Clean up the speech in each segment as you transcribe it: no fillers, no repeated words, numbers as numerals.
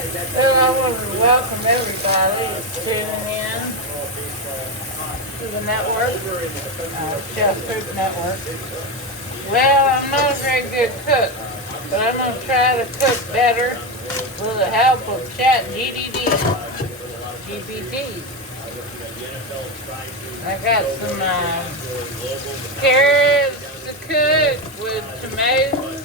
Well, I want to welcome everybody tuning in to the network, Chef Food Network. Well, I'm not a very good cook, but I'm going to try to cook better with the help of Chat GPT. I got some carrots to cook with tomatoes.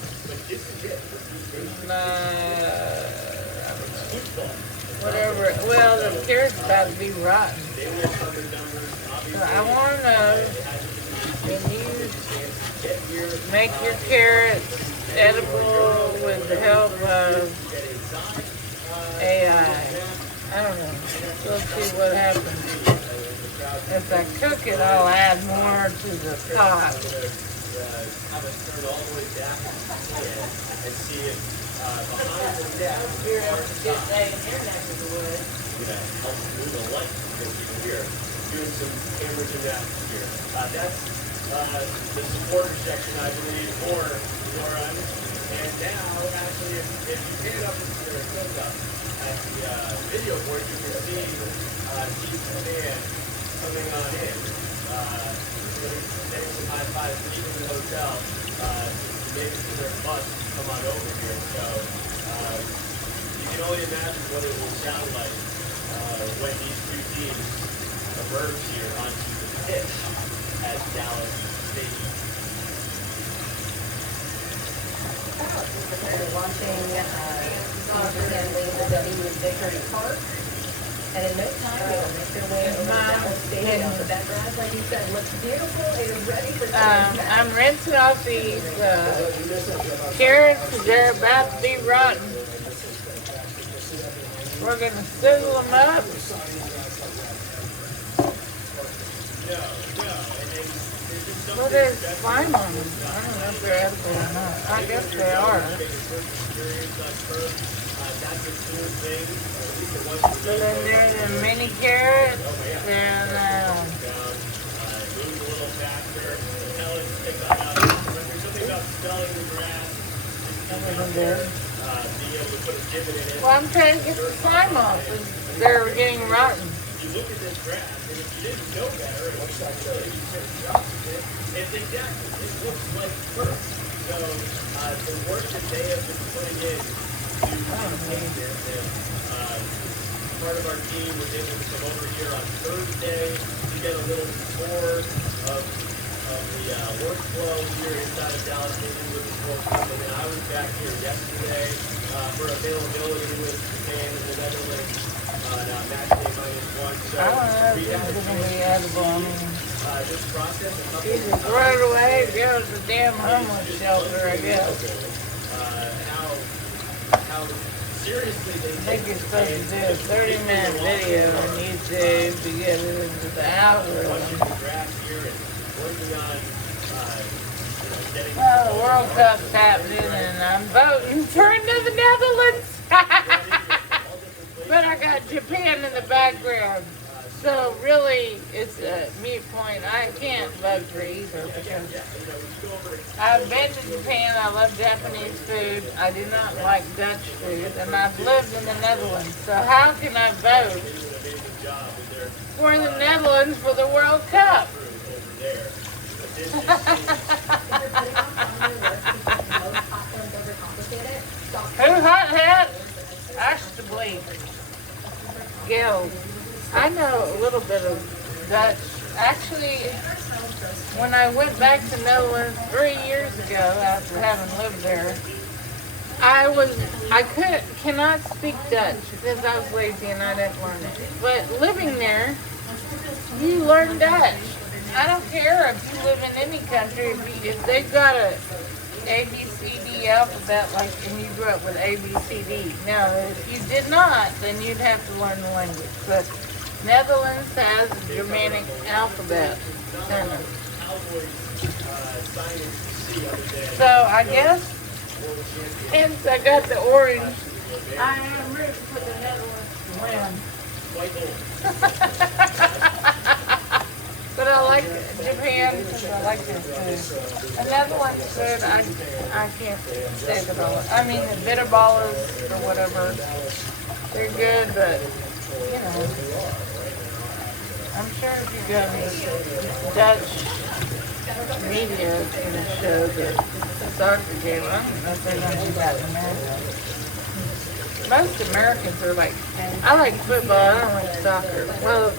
Whatever. Well, the carrot's about to be rotten. So I want to know, can you make your carrots edible with the help of AI? I don't know. We'll see what happens. If I cook it, I'll add more to the pot. Doing some camera gymnastics here. That's the supporter section, I believe, for runs. And now, actually, if you pick it up with your close up at the video board, you can see Steve's command coming on in. Getting some high fives, leaving the hotel to make it to their bus to come on over here. So you can only imagine what it will sound like when these two teams emerge here onto the pitch at Dallas Stadium. They're launching handling the W with Victory Park. And in no time, they will make their way over to Dallas Stadium. So that grass, like you said, looks beautiful. It is ready for I'm rinsing off these carrots because they're about to be rotten. We're going to sizzle them up. Well, there's slime on them. I don't know if they're edible or not. I guess they are. So then there's the mini carrots and well, I'm trying to get the slime off. They're getting rotten. You look at this graph, and if you didn't know better, it looks like it's exactly, it looks like birth. So the work that they have been putting in to maintain this, and part of our team was able to come over here on Thursday to get a little tour of the workflow here inside of Dallas Stadium with this World Cup. And then I was back here yesterday for availability with Japan and the Netherlands. Match day -1. So I don't know if this is going to be edible. I mean, this process, you just throw it away, go to the damn homeless shelter, I guess. How seriously they I think you're supposed to do a 30-minute video on YouTube to get it into the algorithm. Well, the World Cup's happening and I'm voting for the Netherlands. But I got Japan in the background. So really, it's a moot point. I can't vote for either because I've been to Japan. I love Japanese food. I do not like Dutch food. And I've lived in the Netherlands. So how can I vote for the Netherlands for the World Cup? Who hot hat? Ashtably. Gil. I know a little bit of Dutch. Actually, when I went back to Netherlands 3 years ago after having lived there, I cannot speak Dutch because I was lazy and I didn't learn it. But living there, you learn Dutch. I don't care if you live in any country, if they've got a ABCD alphabet, like, and you grew up with ABCD. Now, if you did not, then you'd have to learn the language. But Netherlands has a Germanic alphabet, kind of. So I guess, hence I got the orange. I am ready to put the Netherlands to win. But I like Japan because I like their food. Another one food, I can't say that all. I mean, the bitterballs or whatever. They're good, but, you know, I'm sure if you go to Dutch media, it's going to show the soccer game. I don't know if they're going to do that in America. Most Americans are like, I like football, I don't like soccer. Well,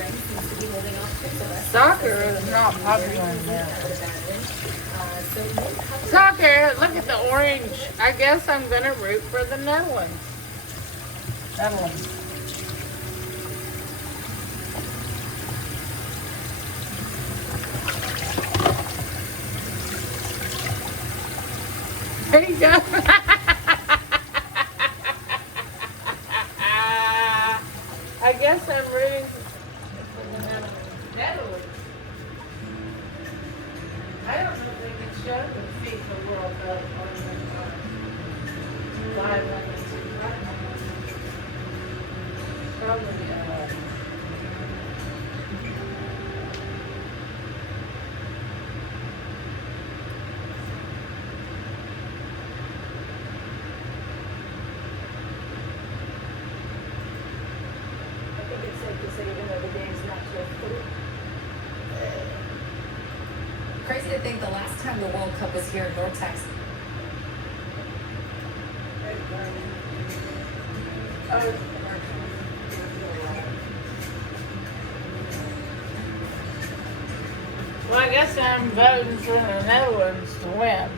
soccer is not popular in America. Soccer, look at the orange. I guess I'm going to root for the Netherlands. Netherlands. There you go. I guess I'm rooting for the Netherlands. I don't know if they can show the FIFA World Cup on the live on the probably Crazy to think the last time the World Cup was here in North Texas. Well, I guess I'm voting for the Netherlands to win.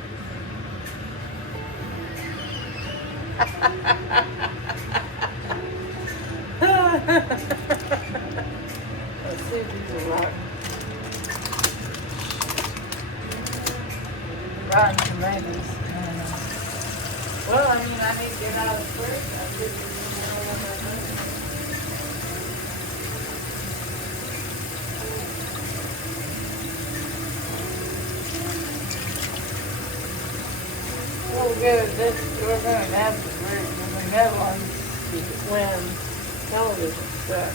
Let's see if these are rotten. Rotten tomatoes. Well, I mean, I need to get out of first. We'll go this. We're going to have to root for the Netherlands to win television stuff.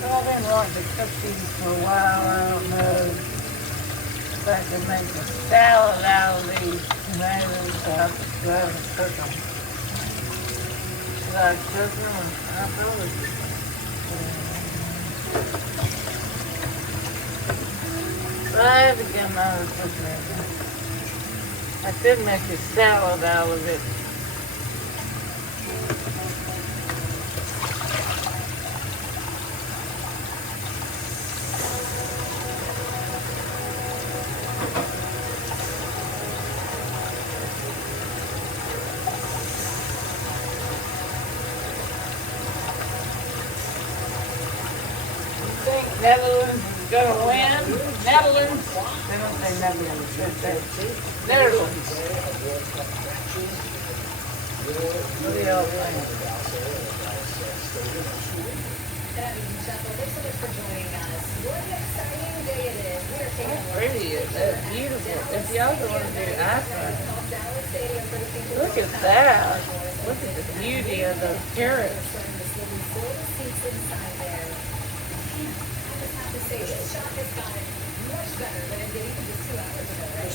Well, I've been wanting to cook these for a while. I don't know if I can make a salad out of these tomatoes. I have to go and cook them. Should I cook them? I probably but I have to get my own refrigerator. I could make a salad out of it. Netherlands is going to win. Netherlands. They don't say Netherlands. They say Netherlands. What do y'all think? How pretty is that? Beautiful. If y'all want to do iPhone, look at that. Look at the beauty of those carrots. Say this shop has gotten much better than it did even just 2 hours ago, right?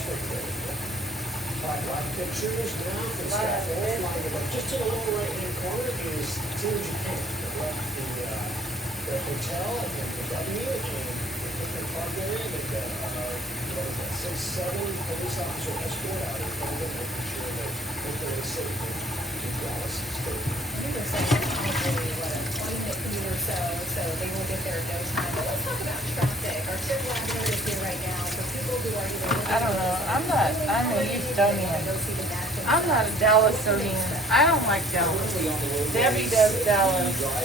Live pictures now for staff offline, but just to the lower right-hand corner is Team Japan. The hotel and the W, and the picnic park area, and what is that, 6-7 police officer escort out in front of them, making sure that they're safe in Dallas State. I think they're saying probably, what, a 20-minute commute or so they will get there in no time. But let's talk about traffic. Our trip line area is here right now for people who are either... I don't know. I'm a Houstonian. I'm not a Dallasonian. I don't like Dallas. Debbie does Dallas. I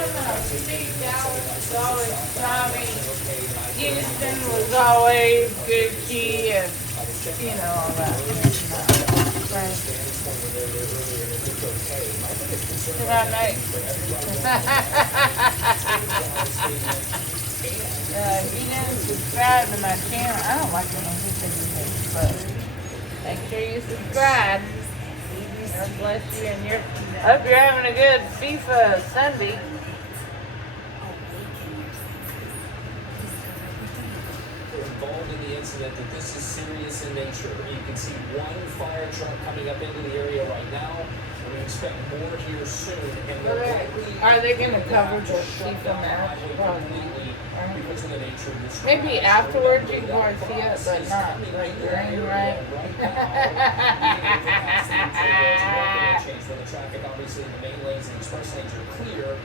don't know. See, Dallas was always Tommy. Houston was always Gucci and, you know, all that. Right. Good night. If you didn't subscribe to my channel, I don't like when I do things, but make sure you subscribe. God bless you, and I hope you're having a good FIFA Sunday. learned in the incident that this is serious in nature. You can see one fire truck coming up into the area right now, and we expect more here soon. And Are they going to cover the FIFA match? Completely because of the nature of this. Maybe afterwards you can go and see it, but not like during, right? For the traffic, obviously, the main lanes and express lanes are clear.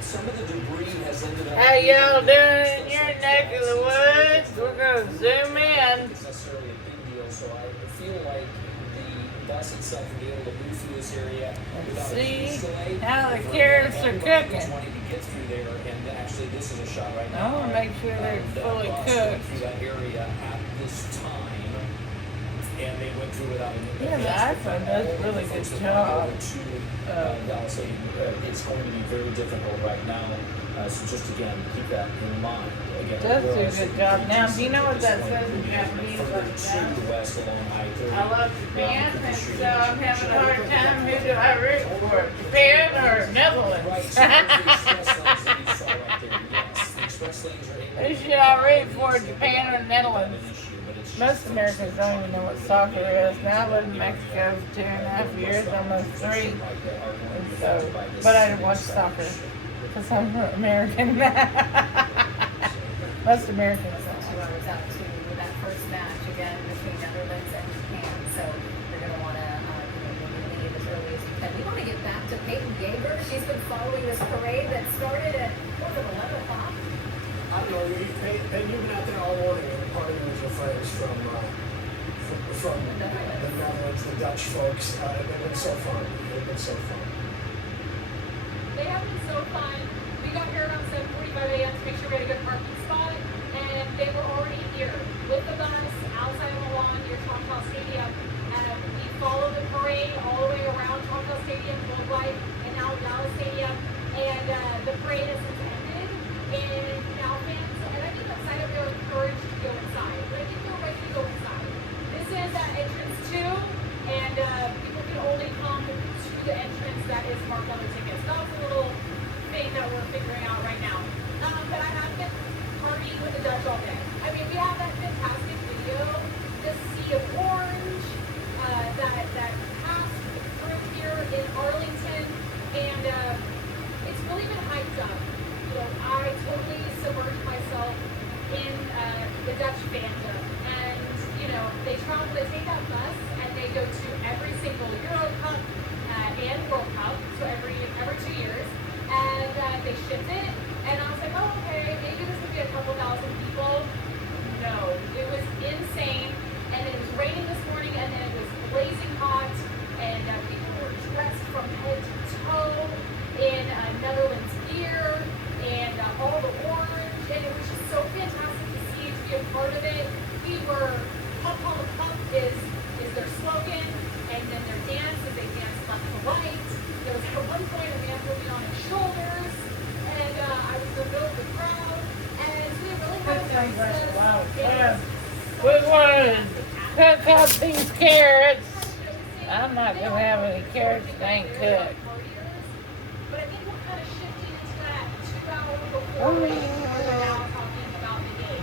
Some of the debris has ended up. How y'all doing in your neck of the woods? We're gonna zoom in. It's necessarily a big deal, so I feel like the bus itself will be able to move through this area without a huge delay. How the carrots are cooking. Wanting to get through there, and actually, this is a shot right I now. want to make sure they're fully cooked. Through that area at this time. And they went through without any. Yeah, the iPhone does a really good job. Dallas, it's going to be very difficult right now. So just again, keep that in mind. Again, Does do a good job. Now, do you know what that says in Japanese? Further to the west along I-30. I love Japan, and so I'm having a hard time. Who do I root for? Japan or Netherlands? Who should I root for? Japan or Netherlands? Most Americans don't even know what soccer is. Now I lived in Mexico for 2.5 years, almost 3. And so, but I didn't watch soccer because I'm American. Most Americans don't. 2 hours out to that first match again between Netherlands and Japan. So you're going to want to leave as early as you can. We want to get back to Peyton Gager. She's been following this parade that started at, what was it, 11 o'clock? I don't know, you've been out there all morning and partying with your friends from the Netherlands, the Dutch folks. They've been so fun. They've been so fun. They have been so fun. We got here around 7:45 a.m. to make sure we had a good parking spot, and they were already here with the bus outside on the lawn near Choctaw Stadium. We followed the parade all the way around Choctaw Stadium, Globe Life, and now Dallas Stadium, and the parade has since ended. And now fans, and I think outside of they're encouraged to go inside, but I think they're ready to go inside. This is entrance 2, and people can only come to the entrance that is marked on the tickets. That's a little thing that we're figuring out right now. But I have been partying with the Dutch all day. I mean, we have that fantastic video, the sea of orange, that passed through here in Arlington, and it's really been hyped up. I totally submerged myself in the Dutch fandom, and they travel, they take that bus and they go to every single Euro Cup and World Cup, so every 2 years, and they shipped it, and I was like, oh, okay, maybe this would be a couple thousand people. No, it was insane, and it was raining this morning, and then it was blazing hot, and people were dressed from head to toe in Netherlands gear, and all the orange, and it was just so fantastic to see, to be a part of it. We were, Pump Pump Pump is their slogan, and then their dance is they dance left to right. There was at one point a man moving on his shoulders, and I was in the middle of the crowd, and we really had a nice We want to cook up these carrots. I'm not going to have any carrots that ain't cooked. But I think we're kind of shifting into that 2 hour before we're now talking about the game.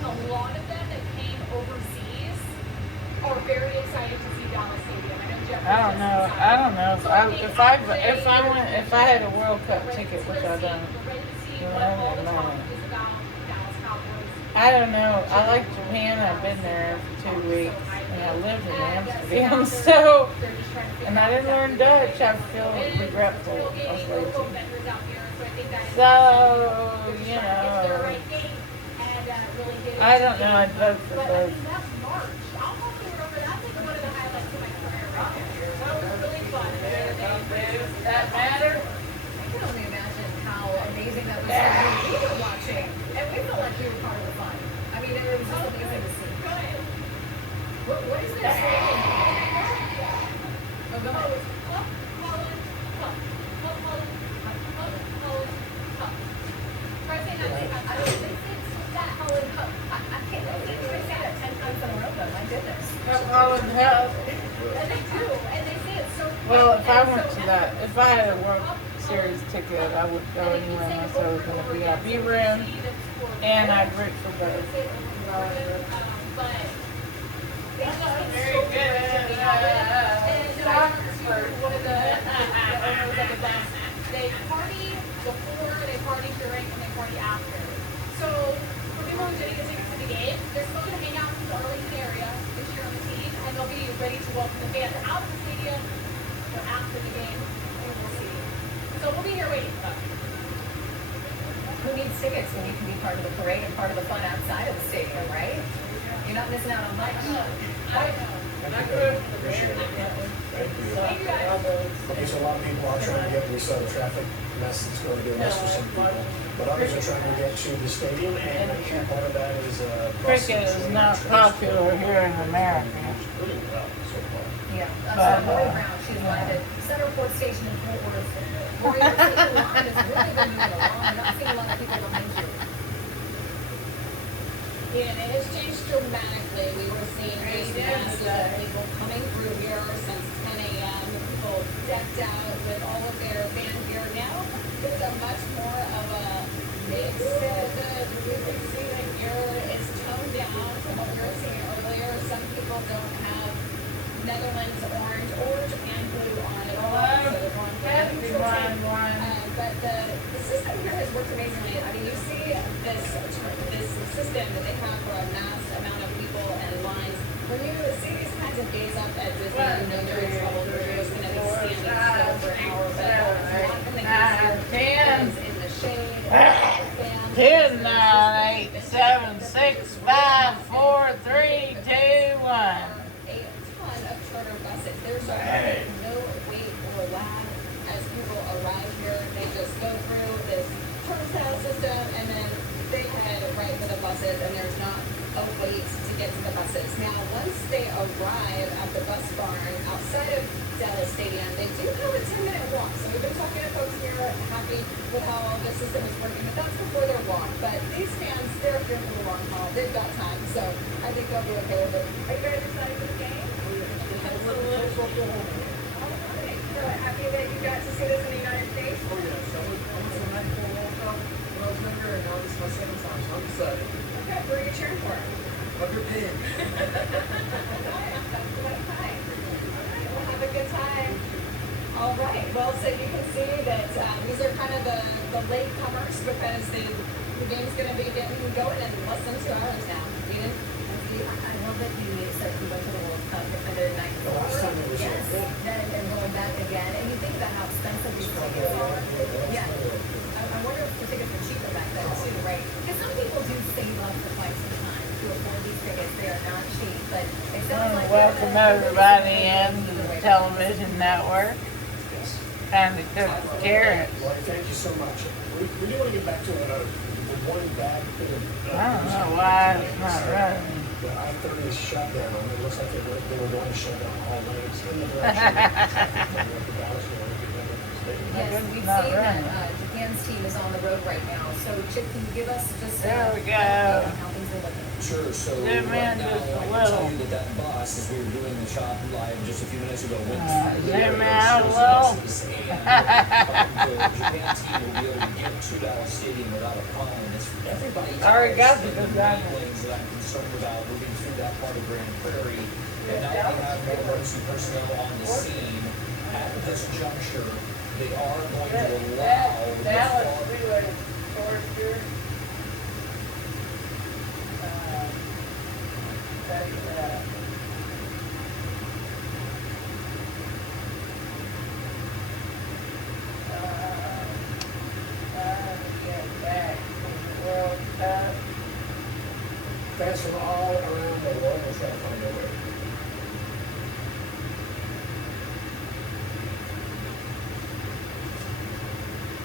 A lot of them that came overseas are very excited to see Dallas Stadium. I know Jeff. I don't know. If I had a World Cup ticket, which I don't. I don't know. I like Japan. I've been there for 2 weeks, and I lived in Amsterdam. So, and I didn't learn Dutch. I feel regretful. I was lazy. So, I don't know. I'd vote for both. Does that matter? I can only imagine how amazing that was. We were watching, and we felt like we were part of the fun. I mean, it was just amazing to see. Go ahead. What is this? Oh, go ahead. Cup, Holland, cup. Cup, Holland, cup. Cup, Holland, cup. Try saying that. I don't think it's that Holland Cup. I can't believe they say that 10 times in a row, though. My goodness. Cup Holland Cup. And they do, and they say it's so. Well, if I went to that, if I had a World Series ticket, I would go anywhere unless I was in a VIP room. And I drink the But better. they just been so Very good good. to be out with. And I talked to one of the owners of the bus. They party before, they party during, and they party after. So for people who didn't get tickets to the game, they're still going to hang out in the Arlington area this year on the team, and they'll be ready to welcome the fans out of the stadium or after the game. We will see. So we'll be here waiting. Who needs tickets when you can be part of the parade and part of the fun outside of the stadium, right? You're not missing out on much. Appreciate it. Thank you. Okay, so a lot of people are trying to get, we saw the traffic mess that's going to be a mess for some people. But others are trying to get to the stadium, and a key part of that is Cricket is not popular here in America. Really well so far. Yeah. But, So Lori Brown, she's live at Centerport Station in Fort Worth. Lori, you're seeing the line is really been moving along. I'm not seeing a lot of people behind you. Yeah, it has changed dramatically. We were seeing these masses of people coming through here since 10 a.m. People decked out with all of their fan gear. Now it's a much more of a mix. You can see the gear is toned down from what we were seeing earlier. Some people don't have Netherlands orange or Japan blue on at all. So they're going for a neutral tint. But the system here has worked amazingly. I mean, you see this system that they have for a mass amount of people and lines. When you see these kinds of days up at Disney, you know there is trouble. There is going to be standing still for an hour, but it's not going to be in the shade. 10, 9, 8, 7, 6, 5, 4, 3, 2, 1. A ton of charter buses. There's no wait or lag as people arrive here. They just go through this turnstile system and then they head right for the buses, and there's not a wait to get to the buses. Now, once they arrive at the bus barn outside of Dallas Stadium, they do have a 10-minute walk. So we've been talking to folks here, happy with how all the system is working, but that's before their walk. But these fans, they're here for the long haul. They've got time, so I think they'll be okay with it. Are you guys excited for the game? All right. So happy that you got to see this in the United States? Oh yes, I went to the 94 World Cup when I was younger, and now this is my second time, so I'm excited. Okay, who are you cheering for? Love your pin. We'll have a good time. All right. Well, so you can see that these are kind of the late comers because the game's going to be getting going in less than 2 hours now. Eden? I love that you said you went to the World Cup under 94. The last time it was Yes, and going back again. And you think about how expensive these tickets are. Yeah. I wonder if the tickets were cheaper back then too, right? Because some people do save up for quite some time to afford these tickets. They are not cheap, but they sound like Welcome everybody into the television network. Time to cook carrots. Well, thank you so much. We do want to get back to the one bad thing. I don't know why it's not running. The I-30 is shut down. It looks like they were going to shut down all lanes in the direction of the Dallas yes, we've seen that Japan's team is on the road right now. So Chip, can you give us just There we go. how things are looking? Sure, so Zoom right in now, just a I can little. tell you that bus, as we were doing the shop live just a few minutes ago, went through the zoom area, out a shows the little. buses, and the Japan team will be able to get to Dallas Stadium without a problem. It's everybody I already got else the in the design. main lanes that I'm concerned about moving through that part of Grand Prairie. And now we have more emergency personnel on the scene. At this juncture, they are going to allow the Dallas far- Freeway Forester. World Cup. Fans from all around the world will try to find their way.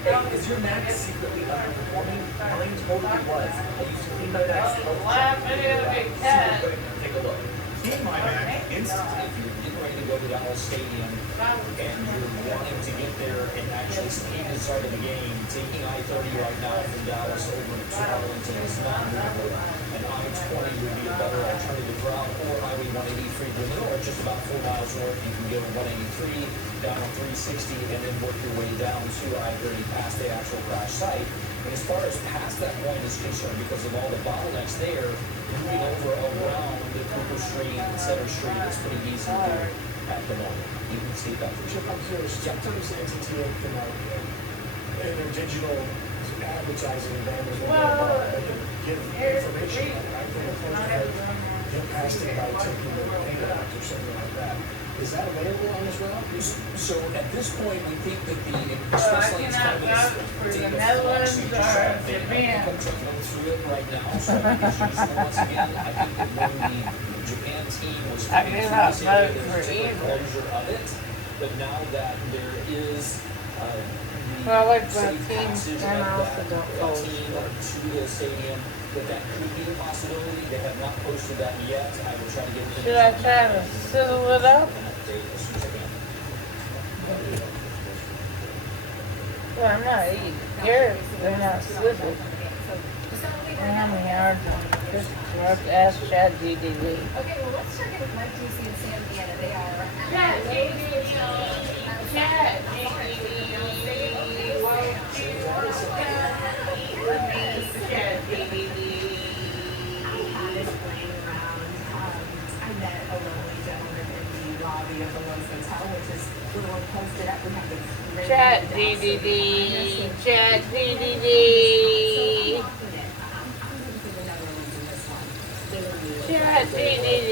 Hey, is your Mac secretly underperforming? Mine totally was. I used to clean my Mac so Live video big cat. Take a look. Clean my Mac instantly. If you're getting ready to go to Dallas Stadium and you're wanting to get there and actually speed the start of the game, taking I-30 right now from Dallas over to Arlington is not doable. And I-20 would be a better alternative route, or Highway 183 to the north, just about 4 miles north. You can go 183 down 360 and then work your way down to I-30 past the actual crash site. As far as past that point is concerned, because of all the bottlenecks there, moving over around the Cooper Street and Center Street is pretty easy to do at the moment. You can see that. Chip, I'm curious. Sometimes NTTA come out in their digital advertising and banners when they can give information. Right? They're supposed to get past it by taking the paint out or something like that. Is that available on this route? So at this point, we think that the I express lanes cannot kind vouch for the Netherlands or Japan. I'm going through it right now, so I think it's useful once again. I think that when the Japan team was I coming do through not this area, vote there for was different either. closure of it. But now that there is Well, I like safe both teams, passage and I of also that don't fold. team to the stadium, that could be a possibility. They have not posted that yet. I will try to get it. Should I try to sizzle it up? Well, I'm not eating carrots. They're not sizzled. How many hours on this? We'll have to ask Chad GDV. Okay, well, let's start with Mike DC and Sam Deanna. They are Chad GDV. Chad GDV. Won't you come with me, Chad GDV? Had this playing around. I met a lovely gentleman in the lobby of the Lowe's Hotel, which is a little posted up. We have the great Chat DDD, chat DDD, chat DDD.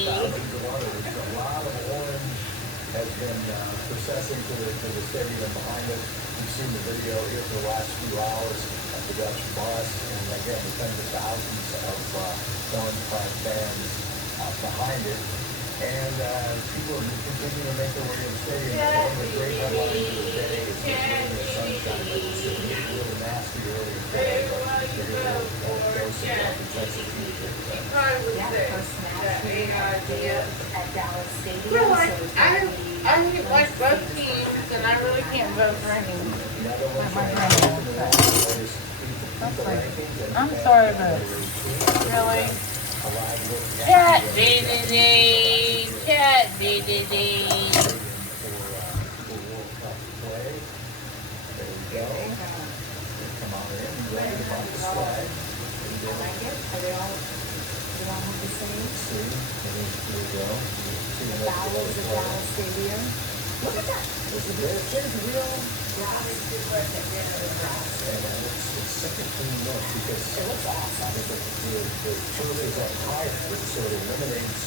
A lot of orange has been processing to the stadium behind it. We've seen the video here for the last few hours of the Dutch bus, and again, there's been the thousands of orange flag fans behind it. And people are continuing to make their way to the stadium. One of the great headlines of the day is the sunshine, but it's going to get a little nasty early today. But they're going to dose it up intensity. At Dallas Stadium. Well, I like both teams, and I really can't vote for any. I'm sorry, but really. Chat DDD, chat DDD. The bowels of Dallas Stadium. Look at that. There's real grass. It's such a clean look because it looks awesome. The turf is up higher, so it eliminates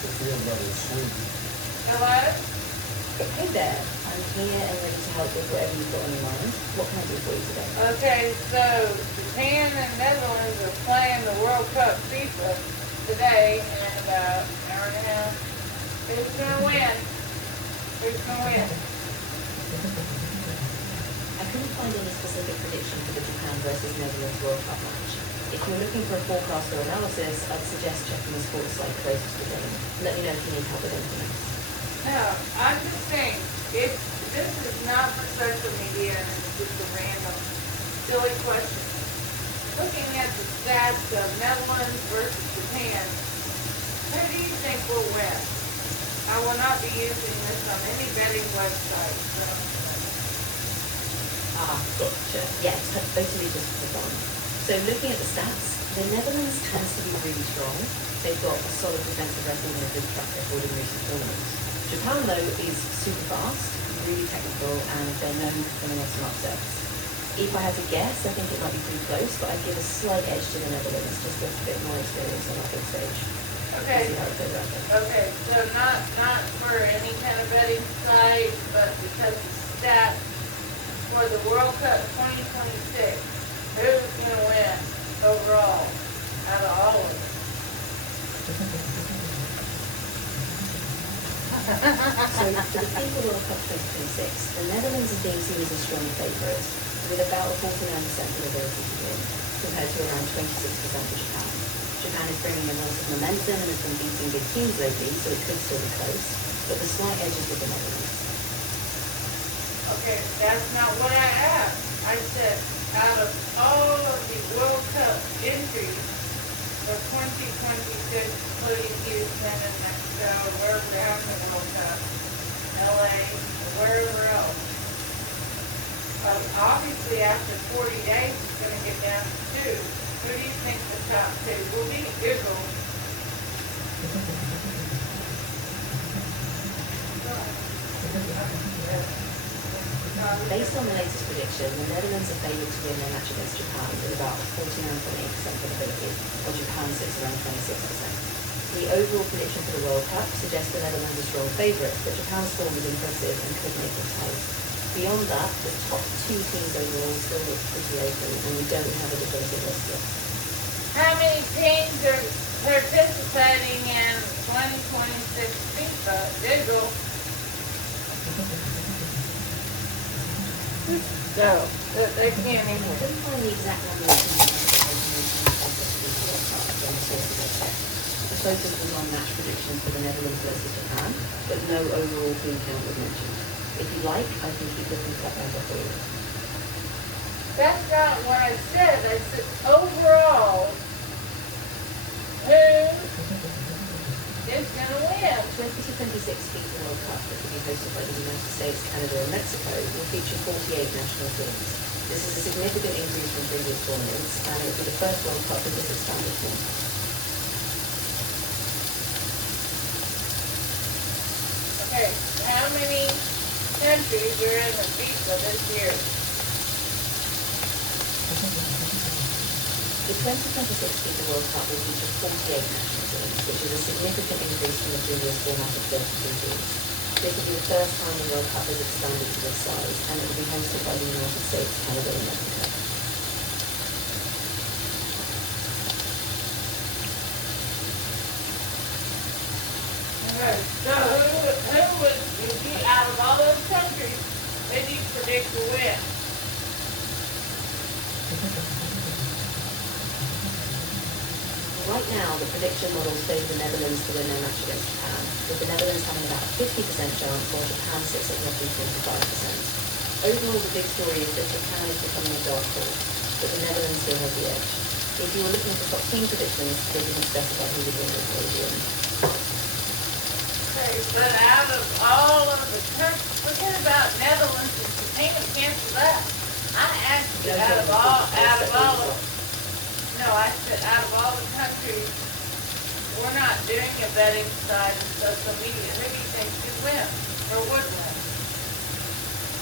the field level sweep. Hello? Hey there. I'm here and ready to help with whatever you've got on your mind. What can I do for you today? Okay, so Japan and Netherlands are playing the World Cup FIFA today in about an hour and a half. Who's gonna win? Who's gonna win? I couldn't find any specific prediction for the Japan versus Netherlands World Cup match. If you're looking for a forecast or analysis, I'd suggest checking the sports site closest to the game. Let me know if you need help with anything else. No, I'm just saying, this is not for social media and it's just a random, silly question. Looking at the stats of Netherlands versus Japan, who do you think will win? I will not be using this on any betting website, so. Gotcha. Yeah, it's totally just for fun. So looking at the stats, the Netherlands tends to be really strong. They've got a solid defensive record and a good track record in recent tournaments. Japan, though, is super fast, really technical, and they're known for coming off some upsets. If I had to guess, I think it might be pretty close, but I'd give a slight edge to the Netherlands, just with a bit more experience on that big stage. Okay. See how it goes out there. Okay, so not for any kind of betting site, but because the stats for the World Cup 2026, who's gonna win overall out of all of them? So for the FIFA World Cup 2026, the Netherlands is being seen as a strong favourite, with about a 49% probability to win, compared to around 26% for Japan. Japan is bringing a lot of momentum and has been beating big teams lately, so it could still be close, but the slight edge is with the Netherlands. Okay, that's not what I asked. I said, out of all of the World Cup entries for 2026, including Houston and Mexico, wherever they're having the World Cup, LA, wherever else. Obviously, after 40 days it's going to get down to 2. Who do you think the top 2 will be? Google. Based on the latest prediction, the Netherlands are favored to win their match against Japan with about 49.8% probability, while Japan sits around 26%. The overall prediction for the World Cup suggests the Netherlands are strong favourites, but Japan's form is impressive and could make it tight. Beyond that, the top 2 teams overall still look pretty open, and we don't have a definitive list yet. How many teams are participating in 2026 FIFA? Google. So, they can't even. I couldn't find the exact number of teams participating in the World Cup on the sources I checked. The focus was on match predictions for the Netherlands versus Japan, but no overall team count was mentioned. If you like, I can keep looking for that number for you. That's not what I said. I said overall, who is going to win? 2026 FIFA World Cup, that will be hosted by the United States, Canada and Mexico, will feature 48 national teams. This is a significant increase from previous tournaments, and it will be the first World Cup in this expanded format. Okay, how many countries are in the FIFA this year? The 2026 FIFA World Cup will feature 48 national teams, which is a significant increase from the previous format of 32 teams. This will be the first time the World Cup is expanded to this size, and it will be hosted by the United States, Canada and Mexico. Okay, so who would you, out of all those countries, who do you predict will win? Right now, the prediction models favour the Netherlands to win their match against Japan, with the Netherlands having about a 50% chance, while Japan sits at roughly 25%. Overall, the big story is that Japan is becoming a dark horse, but the Netherlands still has the edge. If you were looking for top team predictions, they didn't specify who would win this podium. Okay, but out of all of the countries, forget about Netherlands and Japan, cancel that. I asked you out of all, no, I said out of all the countries, we're not doing a betting side of social media. Who do you think should win or would win?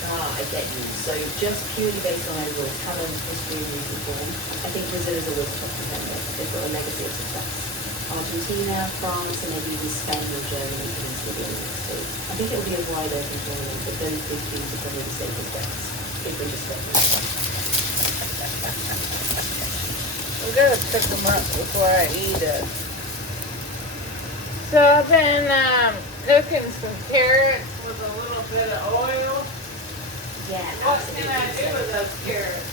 I get you. So just purely based on overall talent, history and recent form, I think Brazil is always a top contender. They've got a legacy of success. Argentina, France and maybe even Spain or Germany can easily be in the next two. I think it will be a wide open tournament, but those big teams are probably the safest bets. If we're just I'm gonna pick them up before I eat it. So I've been cooking some carrots with a little bit of oil. Yeah, What can I do with those carrots?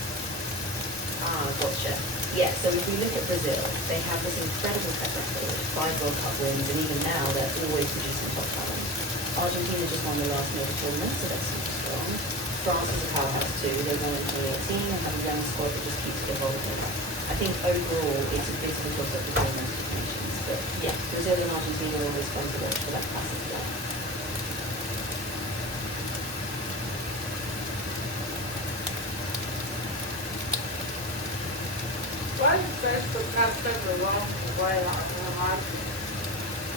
Gotcha. Yeah, so if we look at Brazil, they have this incredible track record, 5 World Cup wins, and even now they're always producing top talent. Argentina just won the last major tournament, so that's super strong. France is a powerhouse too. They won in 2018 and have a young squad that just keeps evolving. I think overall it's a bit of a toss-up between those two nations. But yeah, Brazil and Argentina are always fun to watch for that classic play. Why does Facebook have such a long way on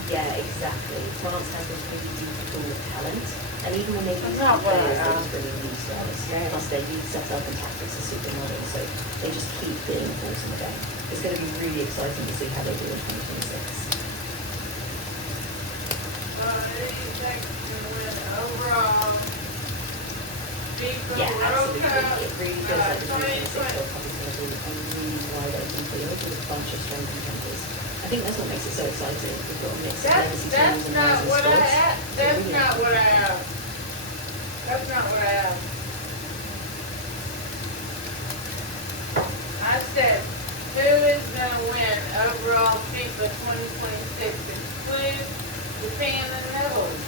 Yeah, exactly. France has this really deep pool of talent, and even when they use That's not new what players, I they just bring in new stars. Yeah. Plus their youth setup and tactics are super modern, so they just keep being a force in the game. It's going to be really exciting to see how they do in 2026. Who do you think is going to win overall? FIFA Yeah, World absolutely. Cup, It really feels like the 2026 2020. World Cup is going to be a really wide open field with a bunch of strong contenders. I think that's what makes it so exciting. We've got a mix of legacy teams That's and not rising what I squads. asked. That's not what I asked. That's not what I asked. I said, who is going to win overall FIFA 2026? Exclude Japan and Netherlands.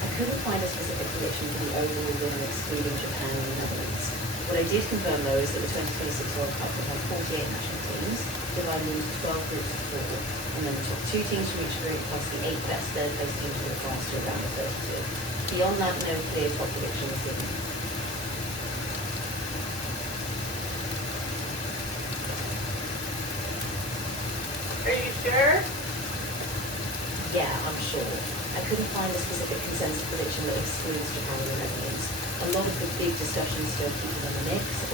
I couldn't find a specific prediction for the overall winner excluding Japan and the Netherlands. What I did confirm though is that the 2026 World Cup will have 48 national teams, divided into 12 groups of 4, and then the top 2 teams from each group plus the 8 best third place teams will advance to a round of 32. Beyond that, no clear top prediction was given. Are you sure? Yeah, I'm sure. I couldn't find a specific consensus prediction that excludes Japan and the Netherlands. A lot of the big discussions still keep them in the mix.